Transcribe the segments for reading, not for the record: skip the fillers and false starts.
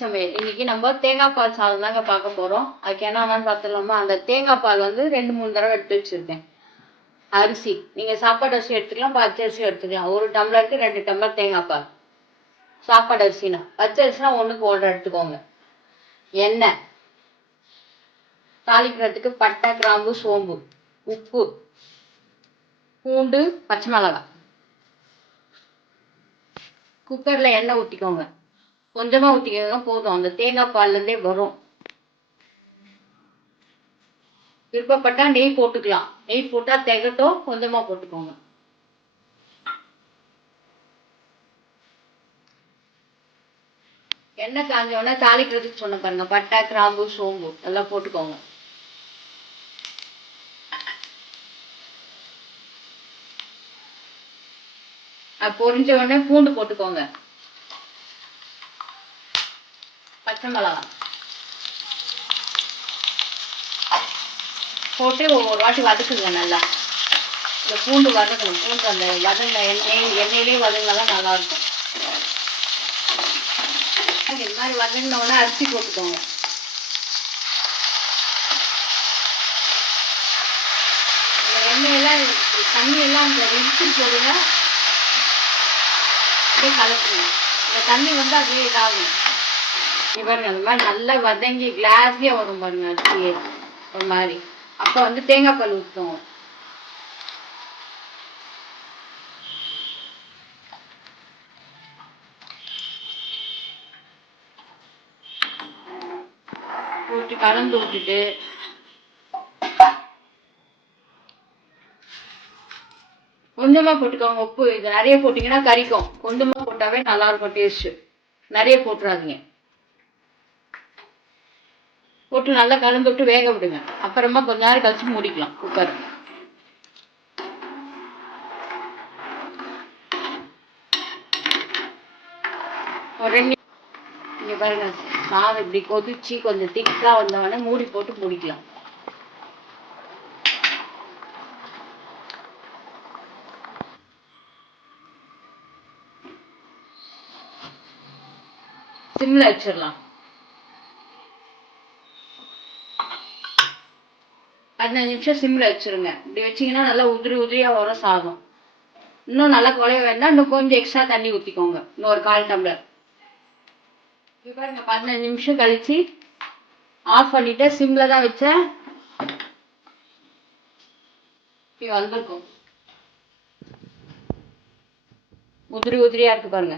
சமையல். இன்னைக்கு நம்ம தேங்காய் பால் சாதம் தாங்க பார்க்க போறோம். அதுக்கு என்னன்னு பார்த்துலாமா? அந்த தேங்காய் பால் வந்து 2-3 தடவை எடுத்து வச்சிருக்கேன். அரிசி நீங்க சாப்பாடு அரிசி எடுத்துக்கலாம், பச்சை அரிசி எடுத்துக்கலாம். 1 டம்ளருக்கு 2 டம்ளர் தேங்காய் பால். சாப்பாடு அரிசினா, பச்சை அரிசினா 1க்கு 1 எடுத்துக்கோங்க. எண்ணெய், தாளிக்கிறதுக்கு பட்டை, கிராம்பு, சோம்பு, உப்பு, பூண்டு, பச்சை மிளகாய். குக்கர்ல எண்ணெய் ஊற்றிக்கோங்க. கொஞ்சமா ஊற்றிக்கோங்க, போதும். அந்த தேங்காய் பால்லேருந்தே வரும். விருப்பப்பட்டா நெய் போட்டுக்கலாம். நெய் போட்டா திகட்டும், கொஞ்சமா போட்டுக்கோங்க. எண்ணெய் காஞ்சோடனே தாளிக்கிறதுக்கு சொன்ன பாருங்க, பட்டை, கிராம்பு, சோம்பு எல்லாம் போட்டுக்கோங்க. பொரிஞ்ச உடனே பூண்டு போட்டுக்கோங்க. பச்சை மிளகாய் போட்டு ஒரு வாட்டி வதக்குங்க நல்லா. இந்த பூண்டு வதக்கணும். பூண்டு அந்த வதங்க எண்ணெயிலே வதங்கினாதான் நல்லா இருக்கும். இந்த மாதிரி வதங்கினோடனே அரிசி போட்டுக்கோங்க. இந்த எண்ணெயெல்லாம் தண்ணியெல்லாம் இந்த இடிச்சு போடுங்க. அப்படியே கலக்குங்க. இந்த தண்ணி வந்து அப்படியே இதாகும். பாருங்க, அந்த மாதிரி நல்லா வதங்கி கிளாஸியா வரும் பாருங்க அரிசியே ஒரு மாதிரி. அப்போ வந்து தேங்காய் பால் ஊற்றுவோம். ஊற்றி கலந்து விட்டுட்டு கொஞ்சமா போட்டுக்கோங்க உப்பு. இது நிறைய போட்டீங்கன்னா கறிக்கும். கொஞ்சமா போட்டாவே நல்லா இருக்கும் டேஸ்ட். நிறைய போட்டுறாதீங்க. போட்டு நல்லா கலந்து விட்டு வேக விடுங்க. அப்புறமா கொஞ்ச நேரம் கழிச்சு மூடிக்கலாம் குக்கர். இங்க பாருங்க, சாதம் இப்படி கொதிச்சு கொஞ்சம் திக்கா வந்தவொடனே மூடி போட்டு மூடிக்கலாம். சிம்ல வச்சிடலாம். 15 நிமிஷம் சிம்ல வச்சிருங்க. இப்படி வச்சீங்கன்னா நல்லா உதிரி உதிரியா வரும் சாதம். இன்னும் நல்லா குழைய வேண்டாம். இன்னும் கொஞ்சம் எக்ஸ்ட்ரா தண்ணி ஊற்றிக்கோங்க. இன்னும் ஒரு 1/4 டம்ளர். பாருங்க, 15 நிமிஷம் கழிச்சு ஆஃப் பண்ணிட்டு சிம்ல தான் வச்சேன். வந்திருக்கும். உதிரி உதிரியா இருக்கு பாருங்க.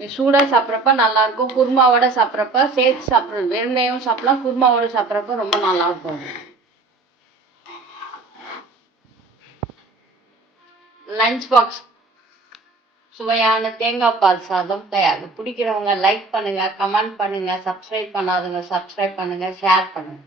சூடா சாப்பிட்றப்ப நல்லா இருக்கும். குருமாவோட சாப்பிட்றப்ப சேர்த்து சாப்பிட்றது. வெறுமையும் சாப்பிடலாம், குருமாவோட சாப்பிட்றப்ப ரொம்ப நல்லா இருக்கும். லஞ்ச் பாக்ஸ் சுவையான தேங்காய் பால் சாதம் தயார். பிடிக்கிறவங்க லைக் பண்ணுங்க, கமெண்ட் பண்ணுங்க, சப்ஸ்கிரைப் பண்ணாதவங்க சப்ஸ்கிரைப் பண்ணுங்க, ஷேர் பண்ணுங்க.